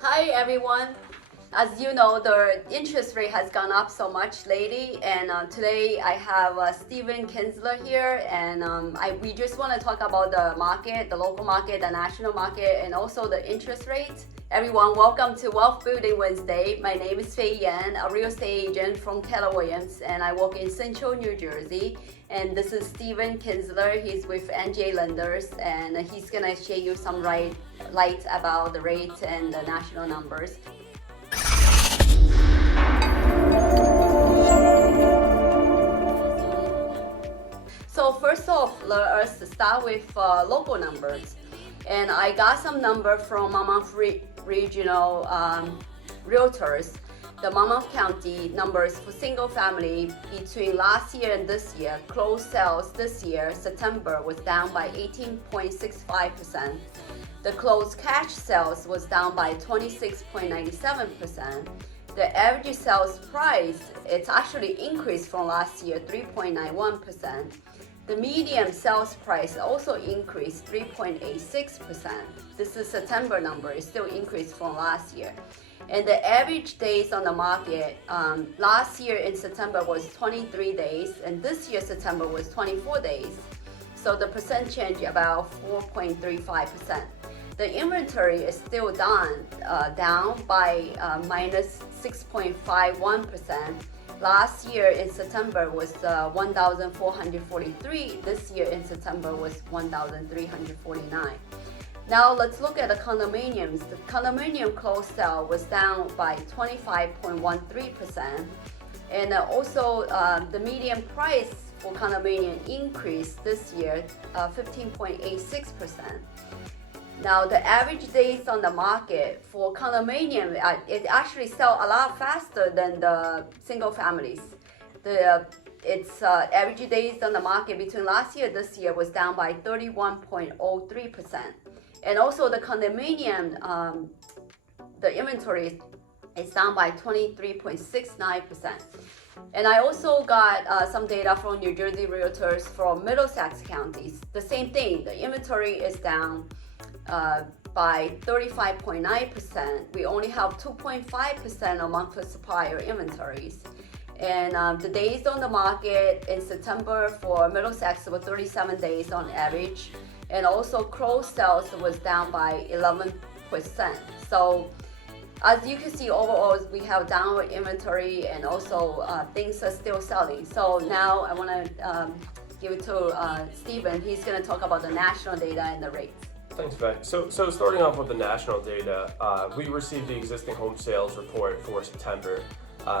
Hi everyone. As you know, the interest rate has gone up so much lately, and today I have Steven Kinsler here, and we just want to talk about the market, the local market, the national market, and also the interest rate. Everyone, welcome to Wealth Building Wednesday. My name is Fei Yan, a real estate agent from Keller Williams, and I work in Central New Jersey. And this is Steven Kinsler. He's with NJ Lenders, and he's gonna share you some light about the rates and the national numbers. So first off, let us start with local numbers. And I got some number from Monmouth Regional Realtors. The Monmouth County numbers for single family between last year and this year. Closed sales this year, September, was down by 18.65%. The closed cash sales was down by 26.97%. The average sales price, it's actually increased from last year, 3.91%. The median sales price also increased 3.86%. This is September number, it still increased from last year. And the average days on the market, last year in September was 23 days, and this year September was 24 days. So the percent change about 4.35%. The inventory is still down by minus 6.51%. Last year in September was 1,443. This year in September was 1,349. Now let's look at the condominiums. The condominium closed sale was down by 25.13%. And also the median price for condominium increased this year 15.86%. Now the average days on the market for condominium, it actually sell a lot faster than the single families. Its average days on the market between last year and this year was down by 31.03%. And also the condominium, the inventory is down by 23.69%. And I also got some data from New Jersey Realtors from Middlesex counties. The same thing, the inventory is down by 35.9%. We only have 2.5% of monthly supplier inventories. And the days on the market in September for Middlesex were 37 days on average. And also closed sales was down by 11%. So as you can see, overall we have downward inventory, and also things are still selling. So now I want to give it to Steven. He's going to talk about the national data and the rates. Thanks, Beck. So starting off with the national data, we received the existing home sales report for September.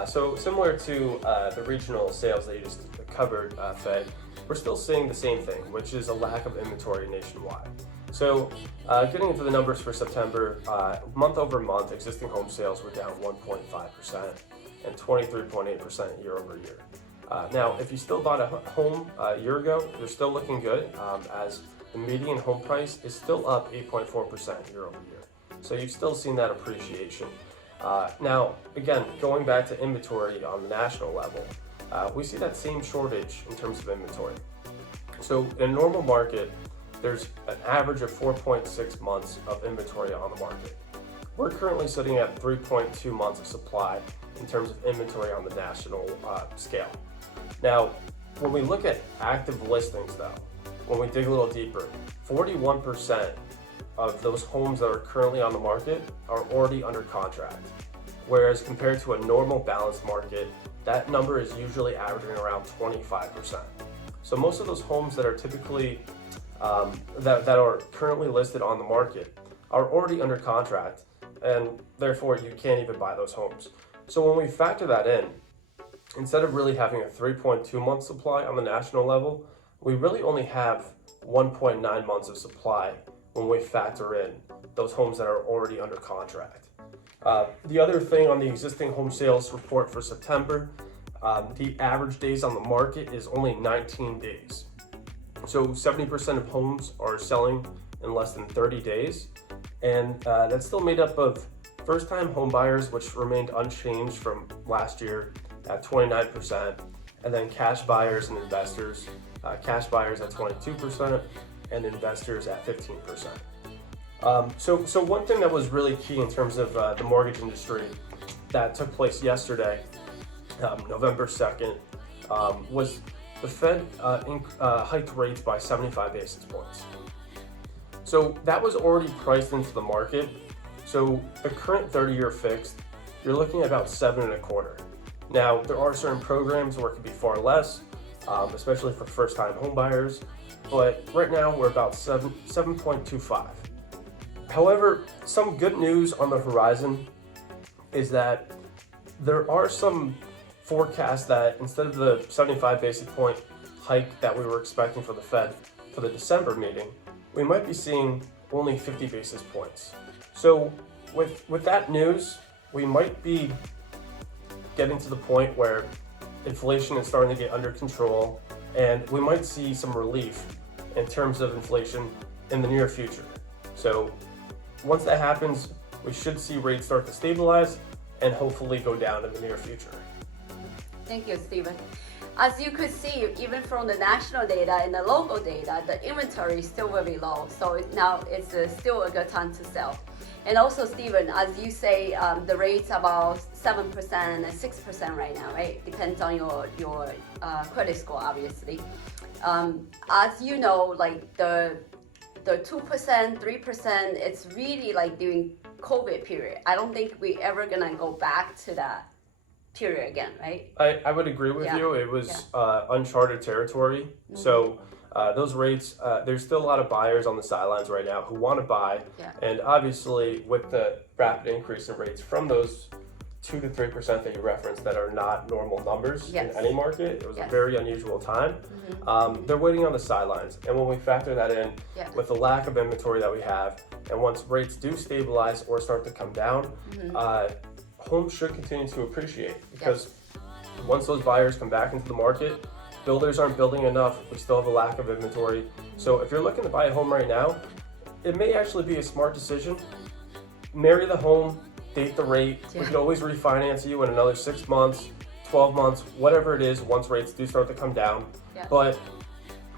So similar to the regional sales that you just covered, Faye, we're still seeing the same thing, which is a lack of inventory nationwide. So getting into the numbers for September, month over month, existing home sales were down 1.5% and 23.8% year over year. Now, if you still bought a home a year ago, you're still looking good, as the median home price is still up 8.4% year over year. So you've still seen that appreciation. Now, again, going back to inventory on the national level, we see that same shortage in terms of inventory. So in a normal market, there's an average of 4.6 months of inventory on the market. We're currently sitting at 3.2 months of supply in terms of inventory on the national scale. Now, when we look at active listings though, when we dig a little deeper, 41% of those homes that are currently on the market are already under contract. Whereas compared to a normal balanced market, that number is usually averaging around 25%. So most of those homes that are typically, that are currently listed on the market are already under contract, and therefore you can't even buy those homes. So when we factor that in, instead of really having a 3.2 month supply on the national level, we really only have 1.9 months of supply when we factor in those homes that are already under contract. The other thing on the existing home sales report for September, the average days on the market is only 19 days. So 70% of homes are selling in less than 30 days. And that's still made up of first-time home buyers, which remained unchanged from last year at 29%, and then cash buyers and investors, cash buyers at 22% and investors at 15%. So one thing that was really key in terms of the mortgage industry that took place yesterday, November 2nd, was the Fed hiked rates by 75 basis points. So that was already priced into the market. So the current 30-year fixed, you're looking at about 7.25. Now, there are certain programs where it could be far less, especially for first-time home buyers. But right now, we're about 7.25. However, some good news on the horizon is that there are some forecasts that instead of the 75 basis point hike that we were expecting for the Fed for the December meeting, we might be seeing only 50 basis points. So with that news, we might be getting to the point where inflation is starting to get under control, and we might see some relief in terms of inflation in the near future. So once that happens, we should see rates start to stabilize and hopefully go down in the near future. Thank you, Stephen. As you could see, even from the national data and the local data, the inventory is still very low. So now it's still a good time to sell. And also, Stephen, as you say, the rate's about 7% and 6% right now, right? Depends on your credit score, obviously. As you know, like the 2%, 3%, it's really like during COVID period. I don't think we ever gonna go back to that period again, right? I would agree with you. It was uncharted territory. Mm-hmm. So those rates, there's still a lot of buyers on the sidelines right now who want to buy. Yeah. And obviously with the rapid increase in rates from those 2 to 3% that you referenced that are not normal numbers in any market, it was a very unusual time. Mm-hmm. They're waiting on the sidelines. And when we factor that in with the lack of inventory that we have, and once rates do stabilize or start to come down, homes should continue to appreciate because once those buyers come back into the market, builders aren't building enough. We still have a lack of inventory. So if you're looking to buy a home right now, it may actually be a smart decision. Marry the home, date the rate. We could always refinance you in another 6 months, 12 months, whatever it is, once rates do start to come down. But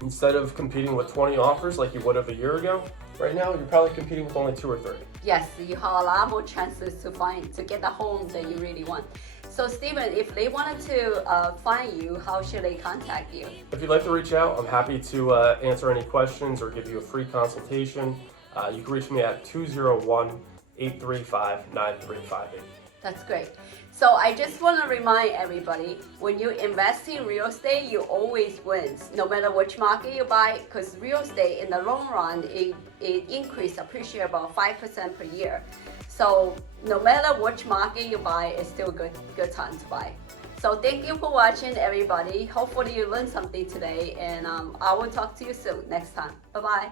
instead of competing with 20 offers like you would have a year ago, right now you're probably competing with only 2 or 3. Yes, you have a lot more chances to get the home that you really want. So Stephen, if they wanted to find you, how should they contact you? If you'd like to reach out, I'm happy to answer any questions or give you a free consultation. You can reach me at 201-835-9358. That's great. So I just want to remind everybody, when you invest in real estate, you always win, no matter which market you buy, because real estate in the long run, it appreciate about 5% per year. So no matter which market you buy, it's still good time to buy. So thank you for watching, everybody. Hopefully you learned something today, and I will talk to you soon next time. Bye-bye.